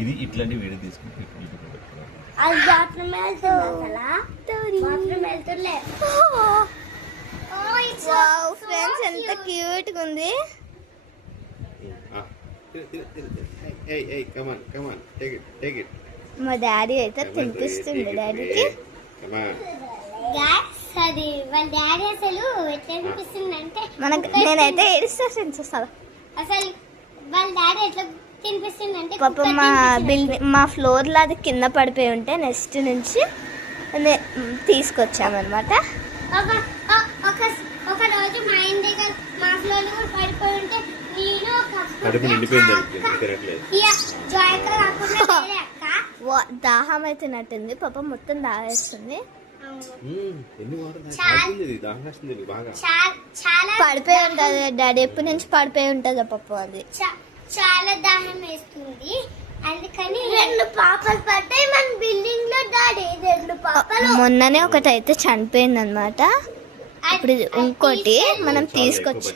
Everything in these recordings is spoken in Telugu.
ఇది ఇట్లాంటి వీడియో తీసుకుని ఫ్రెండ్స్ ఎంత క్యూట్ గా ఉంది. మా డాడీ అయితే తినిపిస్తుంది డాడీకి. మనకు నేనైతే ఏడుస్తా ఫ్రెండ్స్ అసలు వాళ్ళ డాడీ ఎట్లా తినిపిస్తుందంటే పాపం మా బిల్డింగ్ మా ఫ్లోర్ లో అది కింద పడిపోయి ఉంటే నెక్స్ట్ నుంచి తీసుకొచ్చామన్నమాట. ఒక రోజు మా ఇంటి దగ్గర మా ఫ్లోర్ లో కూడా పడిపోయి ఉంటే నేను దాహం అయితే నట్టుంది పాపం మొత్తం దాగేస్తుంది. పడిపోయి ఉంటది డాడీ ఎప్పటి నుంచి పడిపోయి ఉంటది పాపం అది చాలా దాహం వేస్తుంది. అందుకని 2 పాపలు పడ్డాయి మన బిల్డింగ్ లో. డాడీ 2 పాపలు మొన్ననే ఒకటి అయితే చనిపోయింది అనమాట. ఇప్పుడు ఇంకోటి మనం తీసుకొచ్చి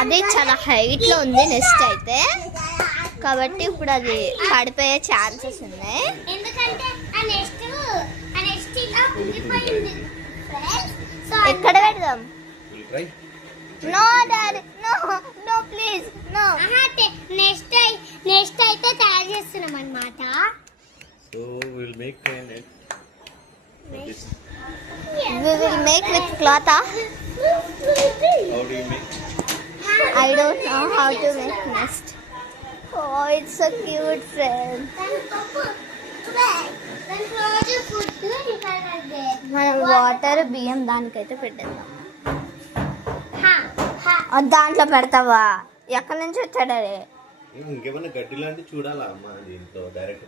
అది చాలా హైట్ లో ఉంది నెక్స్ట్ అయితే, కాబట్టి ఇప్పుడు అది పడిపోయే ఛాన్సెస్ ఉన్నాయి. ఎందుకంటే ఎక్కడ పెడదాం? No daddy no no please no. Next అయితే తయారు చేస్తున్నాం అన్నమాట. So we will make with cloth. How do you make? I don't know how to make nest. Oh, it's so cute, friend. మనం వాటర్ బియ్యం దానికైతే పెట్టేద్దాం. దాంట్లో పెడతావా? ఎక్కడి నుంచి వచ్చాడు అదే? ఇంకేమన్నా గడ్డి లాంటి చూడాలా అమ్మా దీంట్లో డైరెక్ట్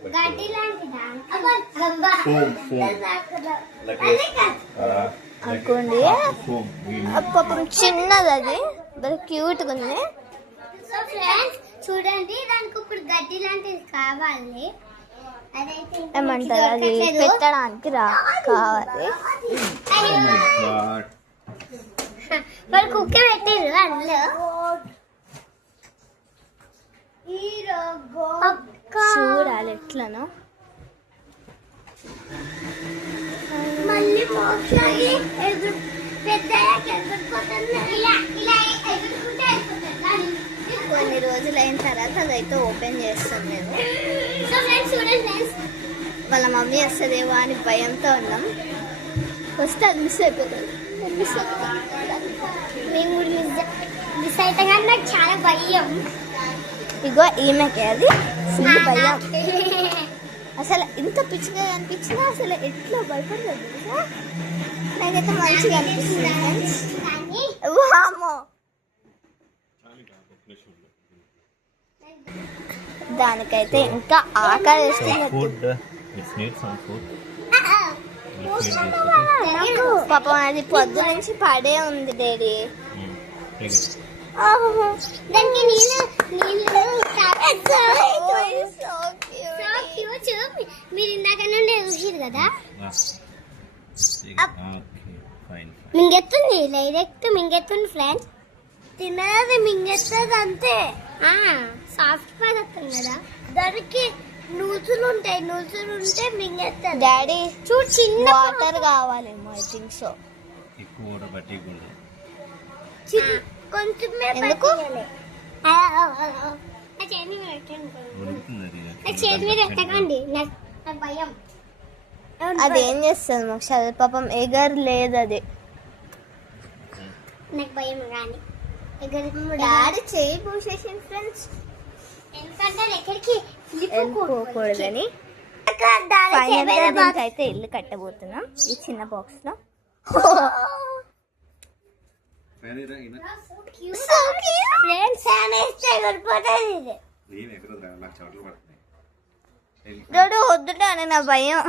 అనుకోండి. పాపం చిన్నది అది బాగా క్యూట్ గా ఉంది. చూడండి దానికి ఇప్పుడు గడ్డి లాంటిది కావాలి. ఏమంటారు అది పెట్టడానికి కావాలి. వాళ్ళు కుక్క పెట్టారు అందులో. చూడాలి ఎట్లనో. మళ్ళీ కొన్ని రోజులు అయిన తర్వాత అదైతే ఓపెన్ చేస్తాం మేము. వాళ్ళ మమ్మీ వస్తుందేమో అని భయంతో ఉన్నాం. వస్తే అది మిస్ అయిపోతుంది. మేము మిస్ అయితే కానీ నాకు చాలా భయం. ఇగో ఈమెకి అది ఫుల్ భయం. అసలు ఇంత పిచ్చిగా అనిపించినా అసలు ఎట్లా భయపడలేదు. నాకైతే మంచిగా అనిపిస్తుంది ఫ్రెండ్స్. దానికైతే ఇంకా ఆకలి వేస్తుంది. పాపం అది పొద్దు నుంచి పడే ఉంది డాడీ. దానికి మీరు ఇందాక నుండి చూసారు కదా. మింగెత్తుంది డైరెక్ట్ మింగెత్తుంది ఫ్రెండ్స్. తినది మింగెత్తది అంతే. సాఫ్ట్ పదార్థం కదా, దానికి నూతులు ఉంటాయి. నూతులు ఉంటే మింగెత్తది. డాడీ చూడు చిన్న వాటర్ కావాలేమో. I think so. కొంచెం చేతి మీద ఎట్టకండి, నాకు భయం. అదేం చేస్తుంది మాకు పాపం ఎగర్ లేదు అది. నాకు భయం కానీ డాడీ చేయి పూసేసింది ఫ్రెండ్స్. ఎందుకంటే ఎక్కడికి వెళ్ళిపోకూడదని. అయితే ఇల్లు కట్టబోతున్నాం ఈ చిన్న బాక్స్ లో. వద్దుట అని నా భయం.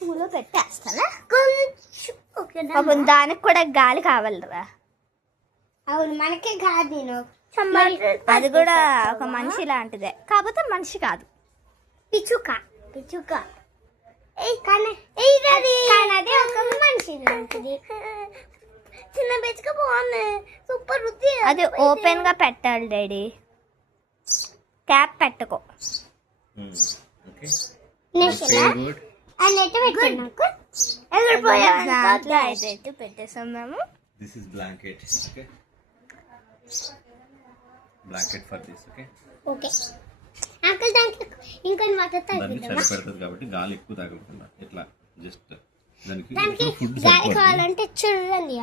పూలో పెట్టేస్తానా? పాపం దానికి కూడా గాలి కావాలరా. అవును మనకే కాదు. నేను అది కూడా ఒక మనిషి లాంటిదే, కాకపోతే మనిషి కాదు. పిచ్చుక పిచ్చుక కానీ అదే ఒక మనిషి లాంటిది. చిన్న పిచ్చుక బాగుంది, సూపర్ ఉంది. అది ఓపెన్ గా పెట్టాలి డాడీ, క్యాప్ పెట్టుకో. Okay next good. నెట్ పెట్టాను దాంట్లో అయితే పెట్టేసాం మేము. This is blanket. Okay blanket for this. Okay okay uncle దాంట్లో ఇంకొన్ని వాటర్ దానికి తాగిద్దామా? చలి పెడుతుంది కాబట్టి గాలి ఎక్కువ తాగకుండా ఇట్లా జస్ట్ దానికి దానికి ఫుడ్ గాలి కావాలంటే చూడండి.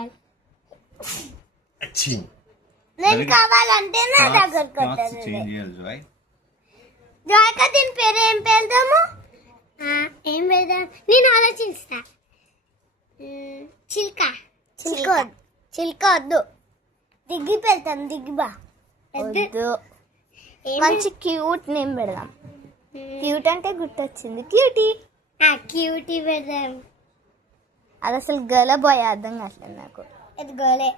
అచ్చి నేను కావాలంటే నా దగ్గర క్లాత్స్ చేంజ్ చేయాలి జాయ్. జాయిక దీని పేరు ఏం పెడదాము? ఏం పెడదాం నేను ఆలోచిస్తా. చిల్క చిల్క చిల్క వద్దు, దిగ్గి పెడతాను. దిగ్గిబా వద్దు, మంచి క్యూట్ నేమ్ పెడదాం. క్యూట్ అంటే గుర్తొచ్చింది, క్యూటీ. క్యూటీ పెడదాం. అది అసలు గల బాయ్ అర్థం కావట్లేదు నాకు. ఇది గోలే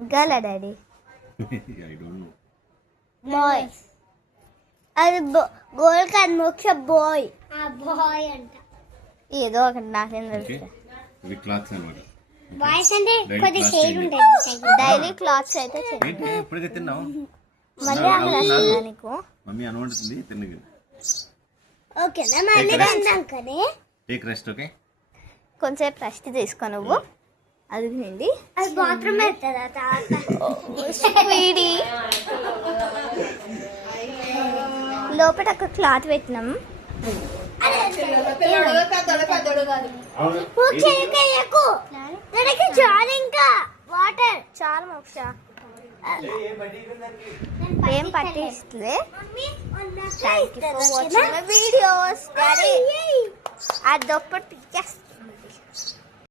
గల daddy, I don't know. Bye. అది గోల్ కాదు, మోక్ష బాయ్. బాయ్ అంట ఏదో ఒకటి నాకేం ఓకే తెలుసు. ఇవి క్లాత్స్ అన్నమాట. బాయ్స్ అంటే కొద్ది cloth షేడ్ చేయండి. ఉంటుంది. డైలీ క్లాత్స్ అయితే చేయాలి. ఏంటి ఇప్పటికే తిన్నావు? మళ్ళీ అక్కడ వస్తుందా నీకు? మమ్మీ అనవంటుంది తిన్నది. ఓకేనా మళ్ళీ తిందాం కానీ. Take rest. ఓకే కొంచెంసేపు రెస్ట్ తీసుకో నువ్వు. అది తిండి అది బాత్రూమ్ వెళ్తుందా తర్వాత? స్వీడీ. లోపల ఒక క్లాత్ పెట్టినాం. దానికి చాలు ఇంకా వాటర్ చాలా మోక్ష ఏం పట్టిస్తుంది. Thank you for watching my videos daddy. ఆ దొప్పటి పిచ్చేస్తా.